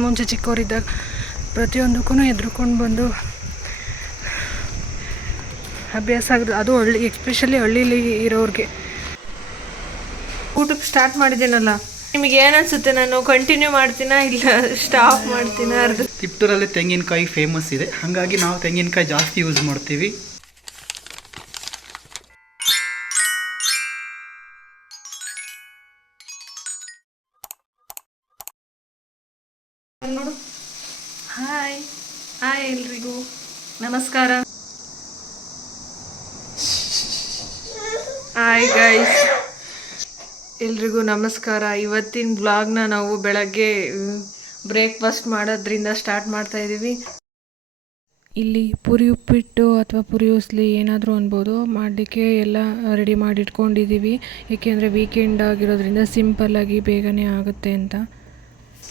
ಮುಂಚೆ ಚಿಕ್ಕವರಿದ್ದಾಗ ಪ್ರತಿಯೊಂದಕ್ಕೂ ಹೆದ್ರುಕೊಂಡು ಬಂದು ಅಭ್ಯಾಸ ಆಗಿದೆ. ಅದು ಹಳ್ಳಿ, ಎಸ್ಪೆಷಲಿ ಹಳ್ಳೀಲಿ ಇರೋರಿಗೆ. ಯೂಟ್ಯೂಬ್ ಸ್ಟಾರ್ಟ್ ಮಾಡಿದ್ದೀನಲ್ಲ, ನಿಮಗೆ ಏನು ಅನಿಸುತ್ತೆ? ನಾನು ಕಂಟಿನ್ಯೂ ಮಾಡ್ತೀನಾ ಇಲ್ಲ ಸ್ಟಾಪ್ ಮಾಡ್ತೀನಾ? ತಿಪ್ಟೂರಲ್ಲಿ ತೆಂಗಿನಕಾಯಿ ಫೇಮಸ್ ಇದೆ, ಹಾಗಾಗಿ ನಾವು ತೆಂಗಿನಕಾಯಿ ಜಾಸ್ತಿ ಯೂಸ್ ಮಾಡ್ತೀವಿ. ನೋಡು. ಹಾಯ್ ಹಾಯ್ ಎಲ್ರಿಗೂ ನಮಸ್ಕಾರ. ಹಾಯ್ ಗೈಸ್, ಎಲ್ರಿಗೂ ನಮಸ್ಕಾರ. ಇವತ್ತಿನ ಬ್ಲಾಗ್ನ ನಾವು ಬೆಳಗ್ಗೆ ಬ್ರೇಕ್ಫಾಸ್ಟ್ ಮಾಡೋದ್ರಿಂದ ಸ್ಟಾರ್ಟ್ ಮಾಡ್ತಾ ಇದ್ದೀವಿ. ಇಲ್ಲಿ ಪುರಿ ಉಪ್ಪಿಟ್ಟು ಅಥವಾ ಪುರಿ ಉಸ್ಲಿ ಏನಾದರೂ ಅನ್ಬೋದು. ಮಾಡಲಿಕ್ಕೆ ಎಲ್ಲ ರೆಡಿ ಮಾಡಿ ಇಟ್ಕೊಂಡಿದ್ದೀವಿ, ಏಕೆಂದರೆ ವೀಕೆಂಡ್ ಆಗಿರೋದ್ರಿಂದ ಸಿಂಪಲ್ಲಾಗಿ ಬೇಗನೆ ಆಗುತ್ತೆ ಅಂತ.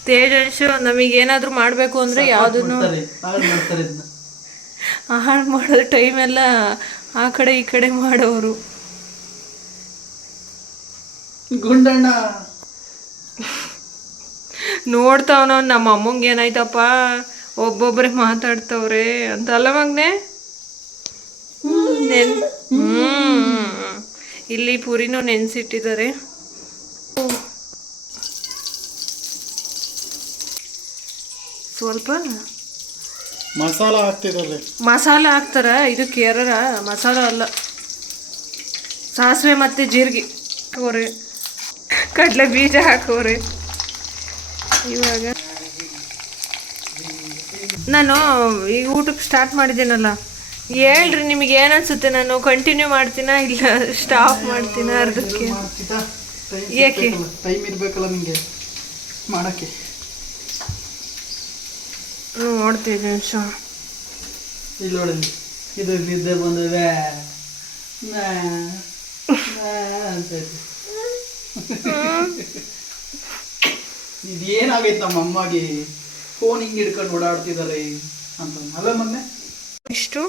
ತೇಜಸ್ಸು ನಮಗೇನಾದರೂ ಮಾಡಬೇಕು ಅಂದರೆ ಯಾವುದನ್ನು ಹಾಳು ಮಾಡೋದು, ಟೈಮೆಲ್ಲ ಆ ಕಡೆ ಈ ಕಡೆ ಮಾಡೋರು. ಗುಂಡಣ್ಣ ನೋಡ್ತಾವನ ನಮ್ಮ ಅಮ್ಮಂಗೆ ಏನಾಯ್ತಪ್ಪ ಒಬ್ಬೊಬ್ಬರೇ ಮಾತಾಡ್ತವ್ರೆ ಅಂತ ಅಲ್ಲ ಮಗ್ನೆ. ಇಲ್ಲಿ ಪುರಿನೂ ನೆನೆಸಿಟ್ಟಿದ್ದಾರೆ. ಸ್ವಲ್ಪ ಮಸಾಲ ಹಾಕ್ತಿದ್ದಾರೆ. ಮಸಾಲ ಹಾಕ್ತಾರ, ಇದು ಕೇರಳ ಮಸಾಲ ಅಲ್ಲ. ಸಾಸಿವೆ ಮತ್ತು ಜೀರಿಗೆ ಹಾಕೋರೆ, ಕಡಲೆ ಬೀಜ ಹಾಕೋರೆ. ಇವಾಗ ನಾನು ಈಗ ಊಟಕ್ಕೆ ಸ್ಟಾರ್ಟ್ ಮಾಡಿದ್ದೀನಲ್ಲ, ಹೇಳ್ರಿ ನಿಮಗೆ ಏನು ಅನಿಸುತ್ತೆ? ನಾನು ಕಂಟಿನ್ಯೂ ಮಾಡ್ತೀನಾ ಇಲ್ಲ ಸ್ಟಾಪ್ ಮಾಡ್ತೀನಾ? ಅರ್ಧಕ್ಕೆ ಏಕೆ? ಟೈಮ್ ಇರಬೇಕಲ್ಲ ನಿಮಗೆ ಮಾಡೋಕ್ಕೆ. ನೋಡ್ತೀವಿ ನಿಮಿಷ. ಇಲ್ಲಿ ನೋಡಿ, ಇದು ನಿದ್ದೆ ಬಂದಿದೆ ಅಂತ ಇದೇನಾಗೈತೆ ನಮ್ಮ ಅಮ್ಮಗೆ, ಫೋನ್ ಹಿಂಗೆ ಹಿಡ್ಕೊಂಡು ಓಡಾಡ್ತಿದ್ದಾರೆ ಅಂತ ಅಲ್ಲ ಮೊನ್ನೆ. ಇಷ್ಟು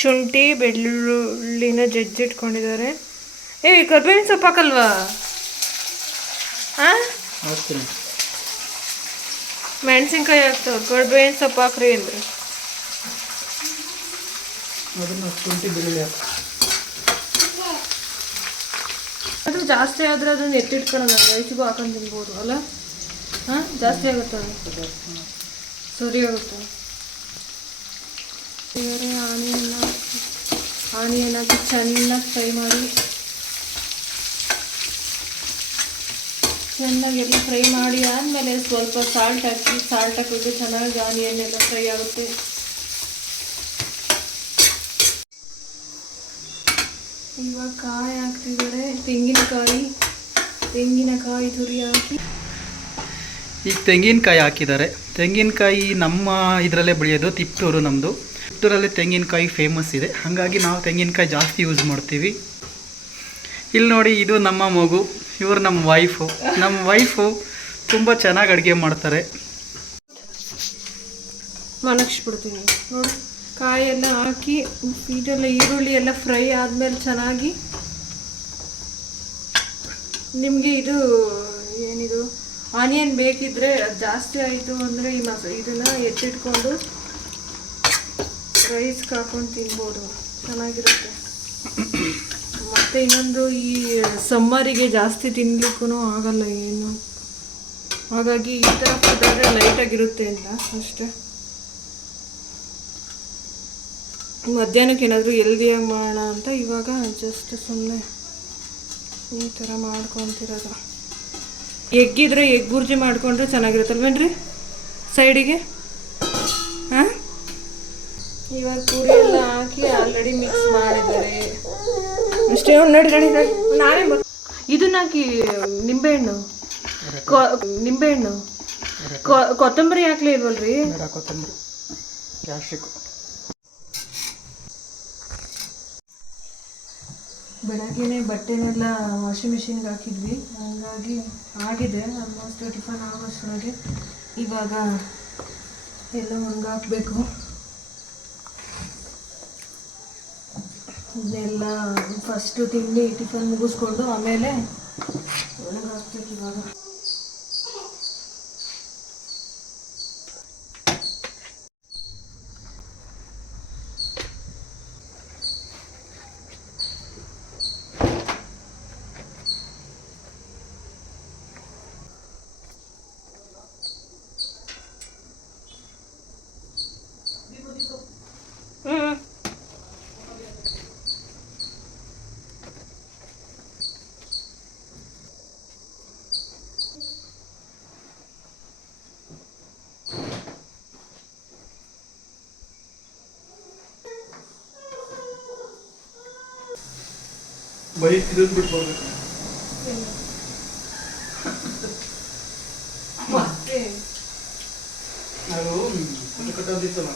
ಶುಂಠಿ ಬೆಳ್ಳುಳ್ಳಿನ ಜಜ್ಜಿಟ್ಕೊಂಡಿದ್ದಾರೆ. ಕರ್ಬೇವಿನ ಸೊಪ್ಪು ಹಾಕಲ್ವಾ? ಹಾಕ್ತೀನಿ. ಮೆಣಸಿನ್ಕಾಯಿ ಹಾಕ್ತಾವ, ಕರ್ಬೇವಿನ ಸೊಪ್ಪು ಹಾಕ್ರಿ ಅಂದ್ರೆ ಅದನ್ನು ಶುಂಠಿ ಬೆಳ್ಳುಳ್ಳಿ ಹಾಕಿ. ಅದು ಜಾಸ್ತಿ ಆದರೆ ಅದನ್ನು ಎತ್ತಿಟ್ಕೊಳ್ಳೋಣ, ರೈಸಿಗೂ ಹಾಕೊಂಡು ತಿನ್ಬೋದು ಅಲ್ಲ? ಜಾಸ್ತಿ ಆಗುತ್ತೆ, ಸರಿ ಆಗುತ್ತೆ. ಬೇರೆ ಆನಿಯನ್ ಹಾಕಿ ಚೆನ್ನಾಗಿ ಫ್ರೈ ಮಾಡಿ, ಚೆನ್ನಾಗೆಲ್ಲ ಫ್ರೈ ಮಾಡಿ ಆದಮೇಲೆ ಸ್ವಲ್ಪ ಸಾಲ್ಟ್ ಹಾಕಿದ್ರೆ ಚೆನ್ನಾಗಿ ಆನಿಯನ್ ಎಲ್ಲ ಫ್ರೈ ಆಗುತ್ತೆ. ಇವಾಗ ಕಾಯಿ ಹಾಕ್ತಿದ್ದಾರೆ, ತೆಂಗಿನಕಾಯಿ ತುರಿ ಹಾಕಿ. ಈಗ ತೆಂಗಿನಕಾಯಿ ಹಾಕಿದ್ದಾರೆ. ತೆಂಗಿನಕಾಯಿ ನಮ್ಮ ಇದರಲ್ಲೇ ಬೆಳೆಯೋದು, ತಿಪ್ಟೂರು ನಮ್ಮದು. ತಿಪ್ಟೂರಲ್ಲಿ ತೆಂಗಿನಕಾಯಿ ಫೇಮಸ್ ಇದೆ, ಹಾಗಾಗಿ ನಾವು ತೆಂಗಿನಕಾಯಿ ಜಾಸ್ತಿ ಯೂಸ್ ಮಾಡ್ತೀವಿ. ಇಲ್ಲಿ ನೋಡಿ, ಇದು ನಮ್ಮ ಮಗು, ಇವರು ನಮ್ಮ ವೈಫು ತುಂಬ ಚೆನ್ನಾಗಿ ಅಡುಗೆ ಮಾಡ್ತಾರೆ. ಮನಗಿಸ್ಬಿಡ್ತೀನಿ ನೋಡಿ. ಕಾಯೆಲ್ಲ ಹಾಕಿ ಇದೆಲ್ಲ ಈರುಳ್ಳಿ ಎಲ್ಲ ಫ್ರೈ ಆದಮೇಲೆ ಚೆನ್ನಾಗಿ, ನಿಮಗೆ ಇದು ಏನಿದು ಆನಿಯನ್ ಬೇಕಿದ್ರೆ ಅದು ಜಾಸ್ತಿ ಆಯಿತು ಅಂದರೆ ಇದನ್ನು ಎತ್ತಿಟ್ಕೊಂಡು ರೈಸ್ಗೆ ಹಾಕೊಂಡು ತಿನ್ಬೋದು, ಚೆನ್ನಾಗಿರುತ್ತೆ. ಮತ್ತು ಇನ್ನೊಂದು, ಈ ಸಮ್ಮರಿಗೆ ಜಾಸ್ತಿ ತಿನ್ಲಿಕ್ಕೂ ಆಗಲ್ಲ ಏನು, ಹಾಗಾಗಿ ಈ ಥರ ಫುಡ್ ಆದರೆ ಲೈಟಾಗಿರುತ್ತೆ ಅಂತ ಅಷ್ಟೇ. ಮಧ್ಯಾಹ್ನಕ್ಕೆ ಏನಾದರೂ ಹೆಲ್ದಿಯಾಗಿ ಮಾಡೋಣ ಅಂತ ಇವಾಗ ಜಸ್ಟ್ ಸುಮ್ಮನೆ ಈ ಥರ ಮಾಡ್ಕೊತಿರೋದು. ಎಗ್ಗಿದ್ರೆ ಎಗ್ ಬುರ್ಜಿ ಮಾಡಿಕೊಂಡ್ರೆ ಚೆನ್ನಾಗಿರುತ್ತಲ್ವೇನ್ರಿ ಸೈಡಿಗೆ? ಹಾಂ, ಇವಾಗ ಪೂರಿ ಎಲ್ಲ ಹಾಕಿ ಆಲ್ರೆಡಿ ಮಿಕ್ಸ್ ಮಾಡಿದ್ದಾರೆ ಅಷ್ಟೇ. ನೋಡಿ ನಾನೇ ಇದನ್ನ ಹಾಕಿ ನಿಂಬೆಹಣ್ಣು ಕೊತ್ತಂಬರಿ ಹಾಕ್ಲೇ ಇಲ್ವಲ್ರಿ? ಕೊತ್ತಂಬರಿ ಗ್ಯಾಸ್ಟ್ರಿಕ್. ಬೆಳಗ್ಗೆನೇ ಬಟ್ಟೆನೆಲ್ಲ ವಾಷಿಂಗ್ ಮಿಷಿನ್ಗೆ ಹಾಕಿದ್ವಿ, ಹಾಗಾಗಿ ಆಗಿದೆ ಆಲ್ಮೋಸ್ಟ್ ಟಿಫನ್ ಆಗೋಷ್ಟೊಳಗೆ. ಇವಾಗ ಎಲ್ಲ ಒಣಗಾಕಬೇಕು. ಇದನ್ನೆಲ್ಲ ಫಸ್ಟು ಟಿಫನ್ ಮುಗಿಸ್ಕೊಂಡು ಆಮೇಲೆ ಒಣಗಾಕ್ಬೇಕು. ಇವಾಗ ಬೈಕ್ ಇದನ್ನು ಬಿಟ್ಟು ಬರ್ಬೇಕು ಮತ್ತೆ ನಾವು ಕಟ್ಟೋದಿತ್ತಲ್ಲ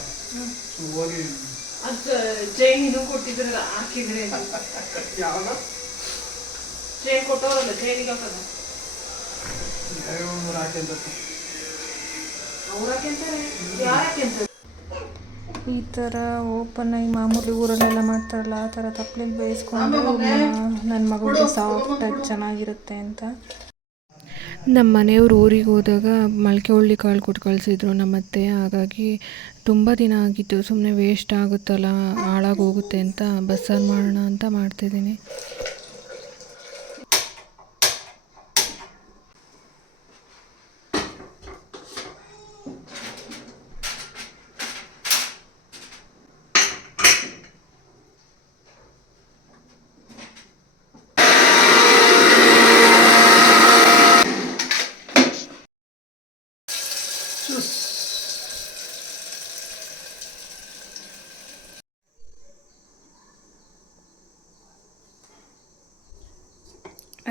ಹೋಗಿ ಅದು ಚೈನ್ ಇದು ಕೊಟ್ಟಿದ್ರಲ್ಲ ಹಾಕಿದ್ರೆ ಯಾವಾಗ ಚೈನ್ ಕೊಟ್ಟವರಲ್ಲ ಚೈನಿಗೆ ಹಾಕೋದ ಯಾವ್ಯಾವ ಹಾಕಿ ಈ ಥರ ಓಪನ್ ಆಗಿ ಮಾಮೂಲಿ ಊರಲ್ಲೆಲ್ಲ ಮಾಡ್ತಾರಲ್ಲ ಆ ಥರ ತಪ್ಪಲಿಗೆ ಬೇಯಿಸ್ಕೊಂಡು ನನ್ನ ಮಗಳಿಗೆ ಸಾಫ್ಟ್ ಟಚ್ ಚೆನ್ನಾಗಿರುತ್ತೆ ಅಂತ ನಮ್ಮ ಮನೆಯವರು ಊರಿಗೆ ಹೋದಾಗ ಮೊಳಕೆ ಹುಳ್ಳಿ ಕಾಳು ಕೊಟ್ಟು ಕಳಿಸಿದ್ರು ನಮ್ಮತ್ತೆ. ಹಾಗಾಗಿ ತುಂಬ ದಿನ ಆಗಿತ್ತು, ಸುಮ್ಮನೆ ವೇಸ್ಟ್ ಆಗುತ್ತಲ್ಲ ಹಾಳಾಗೋಗುತ್ತೆ ಅಂತ ಬಸ್ಸಾರು ಮಾಡೋಣ ಅಂತ ಮಾಡ್ತಿದ್ದೀನಿ.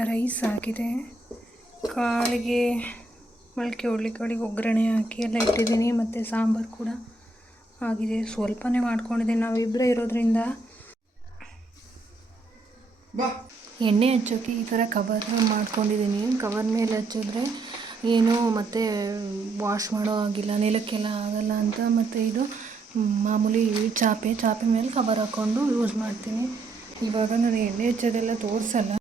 ರೈಸ್ ಆಗಿದೆ, ಕಾಳಿಗೆ ಮೊಳಕೆ ಹುಳ್ಳಿ ಕಾಳಿಗೆ ಒಗ್ಗರಣೆ ಹಾಕಿ ಎಲ್ಲ ಇಟ್ಟಿದ್ದೀನಿ, ಮತ್ತು ಸಾಂಬಾರು ಕೂಡ ಆಗಿದೆ. ಸ್ವಲ್ಪನೇ ಮಾಡ್ಕೊಂಡಿದ್ದೀನಿ, ನಾವಿಬ್ಬರೇ ಇರೋದ್ರಿಂದ. ಎಣ್ಣೆ ಹಚ್ಚೋಕ್ಕೆ ಈ ಥರ ಕವರ್ ಮಾಡ್ಕೊಂಡಿದ್ದೀನಿ. ಕವರ್ ಮೇಲೆ ಹಚ್ಚಿದ್ರೆ ಏನು ಮತ್ತು ವಾಶ್ ಮಾಡೋ ಆಗಿಲ್ಲ, ನೆಲಕ್ಕೆಲ್ಲ ಆಗಲ್ಲ ಅಂತ. ಮತ್ತು ಇದು ಮಾಮೂಲಿ ಚಾಪೆ ಮೇಲೆ ಕವರ್ ಹಾಕ್ಕೊಂಡು ಯೂಸ್ ಮಾಡ್ತೀನಿ. ಇವಾಗ ನಾನು ಎಣ್ಣೆ ಹಚ್ಚೋದೆಲ್ಲ ತೋರಿಸಲ್ಲ.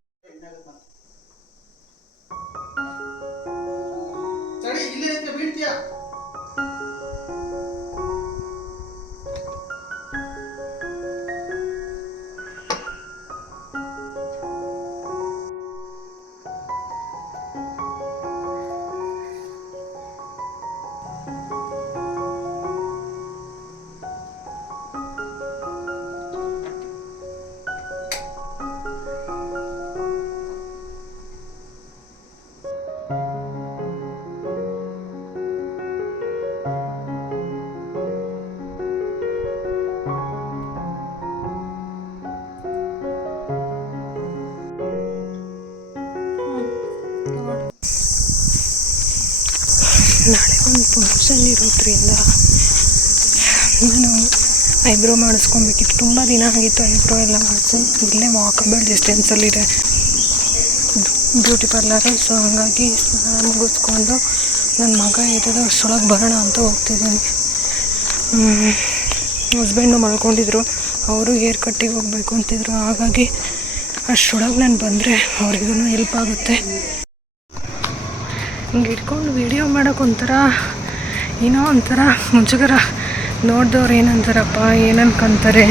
ನಾಳೆ ಒಂದು ಫಂಕ್ಷನ್ ಇರೋದ್ರಿಂದ ನಾನು ಐಬ್ರೋ ಮಾಡಿಸ್ಕೊಬೇಕಿತ್ತು. ತುಂಬ ದಿನ ಆಗಿತ್ತು ಐಬ್ರೋ ಎಲ್ಲ ಮಾಡಿಸಿ. ಇಲ್ಲೇ ವಾಕಬಲ್ ಡಿಸ್ಟೆನ್ಸಲ್ಲಿದೆ ಬ್ಯೂಟಿ ಪಾರ್ಲರು. ಸೊ ಹಾಗಾಗಿ ಸ್ನಾನ ಮುಗಿಸ್ಕೊಂಡು ನನ್ನ ಮಗ ಎದ್ದಿದ್ದು ಅಷ್ಟರೊಳಗೆ ಬರೋಣ ಅಂತ ಹೋಗ್ತಿದ್ದೀನಿ. ಹಸ್ಬೆಂಡು ಮಲ್ಕೊಂಡಿದ್ರು, ಅವರು ಹೇರ್ ಕಟ್ಟಿಗೆ ಹೋಗಬೇಕು ಅಂತಿದ್ರು. ಹಾಗಾಗಿ ಅಷ್ಟರೊಳಗೆ ನಾನು ಬಂದರೆ ಅವ್ರಿಗೂ ಹೆಲ್ಪ್ ಆಗುತ್ತೆ. ಹಿಂಗೆ ಇಟ್ಕೊಂಡು ವೀಡಿಯೋ ಮಾಡೋಕೆ ಏನೋ ಒಂಥರ ಮುಜುಗರ. ನೋಡಿದವ್ರು ಏನಂತಾರಪ್ಪ, ಏನನ್ಕೊಂತಾರೆ,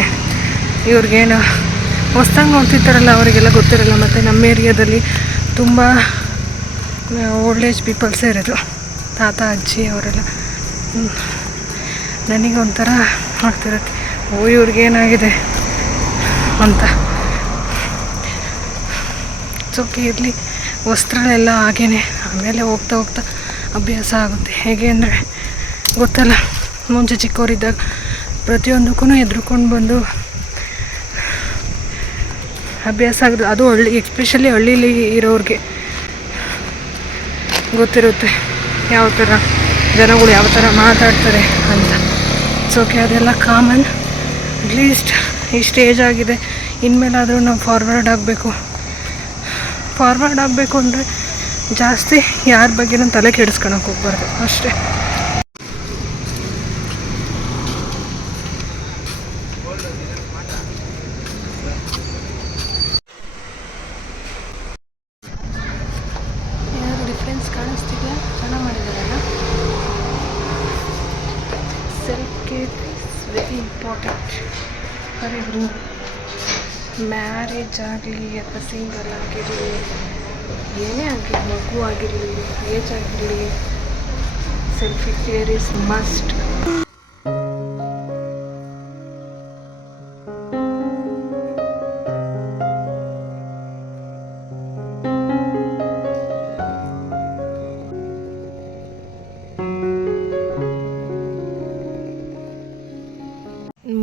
ಇವ್ರಿಗೇನು ಹೊಸ್ದಾಗಿ ನೋಡ್ತಿರ್ತಾರಲ್ಲ ಅವರಿಗೆಲ್ಲ ಗೊತ್ತಿರಲ್ಲ. ಮತ್ತು ನಮ್ಮ ಏರಿಯಾದಲ್ಲಿ ತುಂಬ ಓಲ್ಡ್ ಏಜ್ ಪೀಪಲ್ಸೇ ಇರೋದು, ತಾತ ಅಜ್ಜಿ ಅವರೆಲ್ಲ. ನನಗೆ ಒಂಥರ ಆಗ್ತಿರುತ್ತೆ, ಓ ಇವ್ರಿಗೇನಾಗಿದೆ ಅಂತ. ಸೋಕೆ ಇರಲಿ, ವಸ್ತ್ರಗಳೆಲ್ಲ ಹಾಗೇ. ಆಮೇಲೆ ಹೋಗ್ತಾ ಅಭ್ಯಾಸ ಆಗುತ್ತೆ. ಹೇಗೆ ಅಂದರೆ ಗೊತ್ತಲ್ಲ, ಮುಂಚೆ ಚಿಕ್ಕವರಿದ್ದಾಗ ಪ್ರತಿಯೊಂದಕ್ಕೂ ಹೆದ್ರುಕೊಂಡು ಬಂದು ಅಭ್ಯಾಸ ಆಗೋದು. ಅದು ಎಸ್ಪೆಷಲಿ ಹಳ್ಳೀಲಿ ಇರೋರಿಗೆ ಗೊತ್ತಿರುತ್ತೆ ಯಾವ ಥರ ಜನಗಳು ಯಾವ ಥರ ಮಾತಾಡ್ತಾರೆ ಅಂತ. ಸೋಕೆ ಅದೆಲ್ಲ ಕಾಮನ್. ಅಟ್ಲೀಸ್ಟ್ ಈ ಸ್ಟೇಜ್ ಆಗಿದೆ, ಇನ್ಮೇಲಾದರೂ ನಾವು ಫಾರ್ವರ್ಡ್ ಆಗಬೇಕು ಅಂದರೆ ಜಾಸ್ತಿ ಯಾರ ಬಗ್ಗೆ ನಾನು ತಲೆ ಕೆಡಿಸ್ಕೊಳಕ್ಕೆ ಹೋಗ್ಬಾರ್ದು ಅಷ್ಟೇ. ಏನಾದರೂ ಡಿಫ್ರೆನ್ಸ್ ಕಾಣಿಸ್ತಿದೆಯಾ? ಚೆನ್ನಾಗಿ ಮಾಡಿದಾರಲ್ಲ. Self care is very important for every marriage ಆಗಲಿ ಅಥವಾ ಸಿಂಗಲ್ ಆಗಿರಲಿ, ಏನೇ ಆಗಲಿ, ಮಗು ಆಗಿರಲಿ, ಏಜ್ ಆಗಿರಲಿ, ಸೆಲ್ಫಿ ಕೇರ್ ಇಸ್ ಮಸ್ಟ್.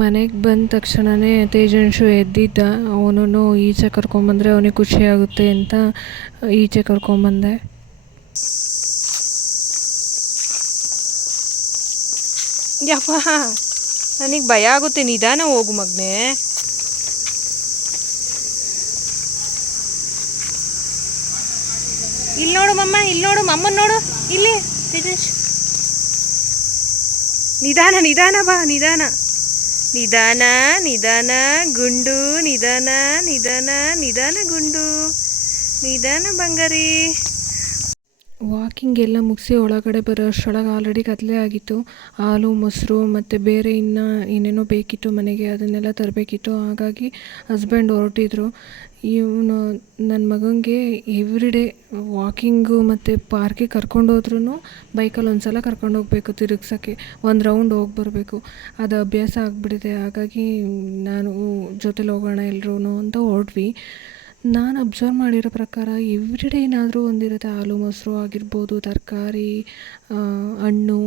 ಮನೆಗೆ ಬಂದ ತಕ್ಷಣವೇ ತೇಜನ್ಶು ಎದ್ದಿದ್ದ. ಅವನನ್ನು ಈಚೆ ಕರ್ಕೊಂಬಂದರೆ ಅವನಿಗೆ ಖುಷಿಯಾಗುತ್ತೆ ಅಂತ ಈಚೆ ಕರ್ಕೊಂಬಂದೆ. ಯಪ್ಪ, ನನಗೆ ಭಯ ಆಗುತ್ತೆ. ನಿಧಾನ ಹೋಗು ಮಗನೇ. ಇಲ್ಲಿ ನೋಡು ಮಮ್ಮ, ಇಲ್ಲಿ ನೋಡು ಮಮ್ಮನ ನೋಡು. ಇಲ್ಲಿ ತೇಜನ್ಶು, ನಿಧಾನ ನಿಧಾನ ಬಾ, ನಿಧಾನ ನಿಧಾನ ನಿಧಾನ ಗುಂಡು, ನಿಧಾನ ನಿಧಾನ ನಿಧಾನ ಗುಂಡು, ನಿಧಾನ ಬಂಗಾರಿ. ವಾಕಿಂಗ್ ಎಲ್ಲ ಮುಗಿಸಿ ಒಳಗಡೆ ಬರೋ ಅಷ್ಟರೊಳಗೆ ಆಲ್ರೆಡಿ ಕತ್ಲೆ ಆಗಿತ್ತು. ಹಾಲು, ಮೊಸರು ಮತ್ತು ಬೇರೆ ಇನ್ನೂ ಏನೇನೋ ಬೇಕಿತ್ತು ಮನೆಗೆ, ಅದನ್ನೆಲ್ಲ ತರಬೇಕಿತ್ತು. ಹಾಗಾಗಿ ಹಸ್ಬೆಂಡ್ ಹೊರಟಿದ್ರು. ಇವನು ನನ್ನ ಮಗನಿಗೆ ಎವ್ರಿಡೇ ವಾಕಿಂಗು ಮತ್ತು ಪಾರ್ಕಿಗೆ ಕರ್ಕೊಂಡೋದ್ರೂ ಬೈಕಲ್ಲಿ ಒಂದು ಸಲ ಕರ್ಕೊಂಡೋಗ್ಬೇಕು ತಿರುಗ್ಸೋಕ್ಕೆ, ಒಂದು ರೌಂಡ್ ಹೋಗಿ ಬರಬೇಕು. ಅದು ಅಭ್ಯಾಸ ಆಗಿಬಿಟ್ಟಿದೆ. ಹಾಗಾಗಿ ನಾನು ಜೊತೆಲಿ ಹೋಗೋಣ ಎಲ್ರೂ ಅಂತ ಹೊರಟ್ವಿ. ನಾನು ಅಬ್ಸರ್ವ್ ಮಾಡಿರೋ ಪ್ರಕಾರ ಎವ್ರಿಡೇ ಏನಾದರೂ ಒಂದಿರುತ್ತೆ. ಹಾಲು ಮೊಸರು ಆಗಿರ್ಬೋದು, ತರಕಾರಿ, ಹಣ್ಣು,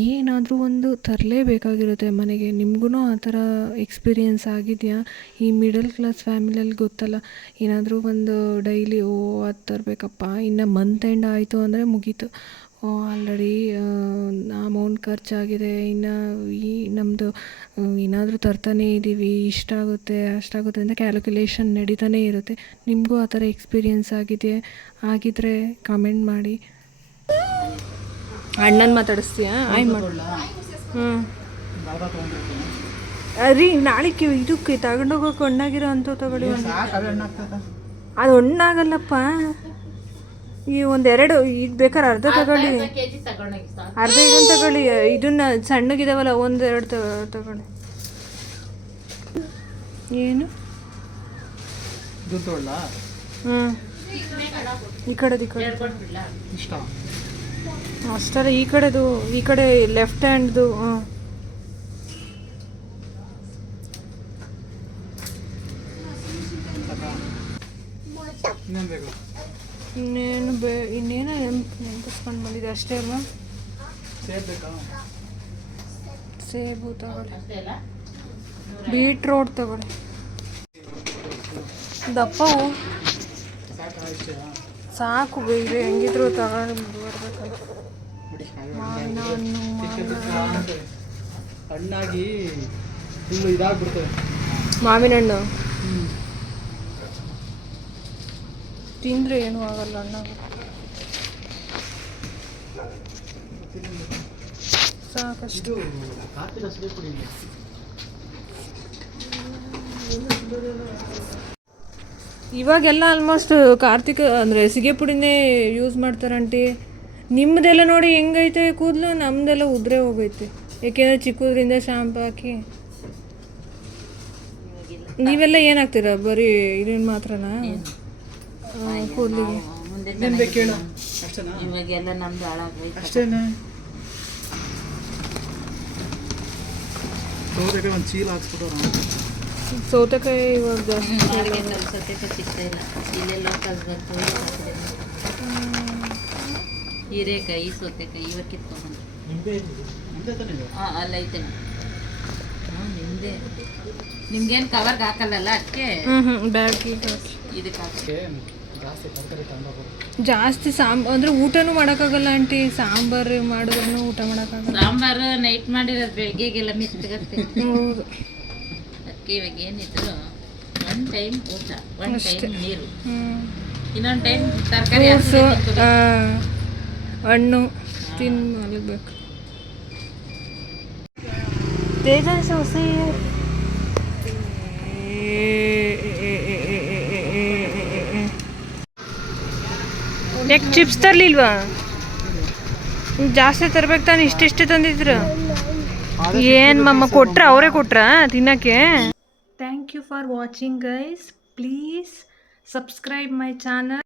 ಏನಾದರೂ ಒಂದು ತರಲೇಬೇಕಾಗಿರುತ್ತೆ ಮನೆಗೆ. ನಿಮಗೂ ಆ ಥರ ಎಕ್ಸ್ಪೀರಿಯೆನ್ಸ್ ಆಗಿದೆಯಾ? ಈ ಮಿಡಲ್ ಕ್ಲಾಸ್ ಫ್ಯಾಮಿಲಿಯಲ್ಲಿ ಗೊತ್ತಲ್ಲ, ಏನಾದರೂ ಒಂದು ಡೈಲಿ ಅದು ತರಬೇಕಪ್ಪ, ಇನ್ನು ಮಂತ್ ಎಂಡ್ ಆಯಿತು ಅಂದರೆ ಮುಗೀತು. ಆಲ್ರೆಡಿ ಅಮೌಂಟ್ ಖರ್ಚಾಗಿದೆ, ಇನ್ನು ಈ ನಮ್ಮದು ಏನಾದರೂ ತರ್ತಾನೇ ಇದ್ದೀವಿ, ಇಷ್ಟಾಗುತ್ತೆ ಅಷ್ಟಾಗುತ್ತೆ ಅಂತ ಕ್ಯಾಲ್ಕುಲೇಷನ್ ನಡೀತಾನೇ ಇರುತ್ತೆ. ನಿಮಗೂ ಆ ಥರ ಎಕ್ಸ್ಪೀರಿಯೆನ್ಸ್ ಆಗಿದ್ದರೆ ಕಮೆಂಟ್ ಮಾಡಿ. ಅಣ್ಣನ ಮಾತಾಡಿಸ್ತೀಯಾ? ಆಯ್ ಮಾಡ. ರೀ, ನಾಳೆ ಇದಕ್ಕೆ ತಗೊಂಡೋಗೋಕೆ ಹಣ್ಣಾಗಿರೋ ಅಂಥವು ತಗೊಳ್ಳಿ. ಅದು ಹಣ್ಣಾಗಲ್ಲಪ್ಪ. ಈ ಒಂದೆರಡು ಈಗ ಬೇಕಾದ್ರೆ ಅರ್ಧ ತಗೊಳ್ಳಿ, ಅರ್ಧ ಇದನ್ನು ತಗೊಳ್ಳಿ. ಇದನ್ನ ಸಣ್ಣಗಿದಾವಲ್ಲ ಒಂದೆರಡು ತಗೊಳ್ಳಿ. ಏನು ಈ ಕಡೆದು ಅಷ್ಟರ, ಈ ಕಡೆದು, ಈ ಕಡೆ ಲೆಫ್ಟ್ ಹ್ಯಾಂಡ್ದು. ಇನ್ನೇನು ಇನ್ನೇನೋ ನೆನಪಿಸ್ಕೊಂಡು ಬಂದಿದೆ ಅಷ್ಟೇ ಅಲ್ವಾ? ಸೇಬು ತಗೊಳ್ಳಿ, ಬೀಟ್ರೋಟ್ ತಗೊಳ್ಳಿ. ದಪ್ಪವು ಸಾಕು, ಬೇರೆ ಹೆಂಗಿದ್ರು ತಗೊಂಡು ಬರ್ಬೇಕಲ್ಲ. ಮಾವಿನ ಹಣ್ಣು, ಹಣ್ಣಾಗಿ ಇದಾಗ್ಬಿಡ್ತದೆ ಮಾವಿನ ಹಣ್ಣು ತಿಂದರೆ ಏನೂ ಆಗಲ್ಲ. ಹಣ್ಣಾಗ ಸಾಕಷ್ಟು. ಇವಾಗೆಲ್ಲ ಆಲ್ಮೋಸ್ಟ್ ಕಾರ್ತಿಕ ಅಂದರೆ ಸಿಗೆ ಪುಡಿನೇ ಯೂಸ್ ಮಾಡ್ತಾರಂಟಿ. ನಿಮ್ಮದೆಲ್ಲ ನೋಡಿ ಹೆಂಗೈತೆ ಕೂದಲು, ನಮ್ಮದೆಲ್ಲ ಉದುರೇ ಹೋಗೈತೆ. ಏಕೆಂದರೆ ಚಿಕ್ಕದ್ರಿಂದ ಶಾಂಪು ಹಾಕಿ. ನೀವೆಲ್ಲ ಏನಾಗ್ತೀರಾ? ಬರೀ ಇದನ್ನು ಮಾತ್ರನಾ ಕೂದಲಿಗೆ? ಇವಾಗೆಲ್ಲ ನಮ್ದು ಹಾಳಾಗೈತೆ ಅಷ್ಟೇನೆ. ಸೌತೆಕಾಯಿ ಒಂದು ಚೀಲ ಹಾಕ್ಸ್ಬಿಟ್ಟವ್ರ. ಸೌತೆಕಾಯಿ ಇವಾಗ ಜಾಸ್ತಿ ಸೌತೆಕಾಯಿ ಸಿಗ್ತಾ ಇಲ್ಲ. ಇಲ್ಲೇ ಲೋಕಲ್ ಬಂತು. ಹೀರೆಕಾಯಿ, ಸೌತೆಕಾಯಿ ಇವಾಗ ಕಿತ್ಕೊಂಡ್ಬಂದು. ಹಾಂ, ಅಲ್ಲ ಐತೆ. ನಿಮ್ಮದೇ. ನಿಮ್ಗೇನು ಕವರ್ಗೆ ಹಾಕಲ್ಲಲ್ಲ ಅದಕ್ಕೆ? ಬ್ಯಾಗಿಗೆ ಇದಕ್ಕೆ ಹಾಕಿ ಜಾಸ್ತಿ ಅಂದರೆ ಊಟನೂ ಮಾಡೋಕ್ಕಾಗಲ್ಲ ಆಂಟಿ. ಸಾಂಬಾರು ಮಾಡಿದ್ರೂ ಊಟ ಮಾಡೋಕ್ಕಾಗಲ್ಲ. ಸಾಂಬಾರು ನೈಟ್ ಮಾಡಿರೋದು ಬೆಳಗ್ಗೆಗೆಲ್ಲ ಮಿಸ್ಗತ್ತೆ. ಹೌದು. ಅದಕ್ಕೆ ಇವಾಗ ಏನಿದ್ರು ಒನ್ ಟೈಮ್ ಊಟ, ಒನ್ ಟೈಮ್ ನೀರು, ಇನ್ನೊಂದು ಟೈಮ್ ತರಕಾರಿ, ಹಣ್ಣು ತಿಂದು ಮಲಗಬೇಕು. ತೇಜಸ್ ಹೊಸಿ ಯಾಕೆ ಚಿಪ್ಸ್ ತರಲಿಲ್ವಾ? ಜಾಸ್ತಿ ತರ್ಬೇಕು ತಾನೆ, ಇಷ್ಟಿಷ್ಟೇ ತಂದಿದ್ರು. ಏನು ಮಮ್ಮ ಕೊಟ್ರ? ಅವರೇ ಕೊಟ್ರ ತಿನ್ನಕ್ಕೆ? Thank you for watching guys. Please subscribe my channel.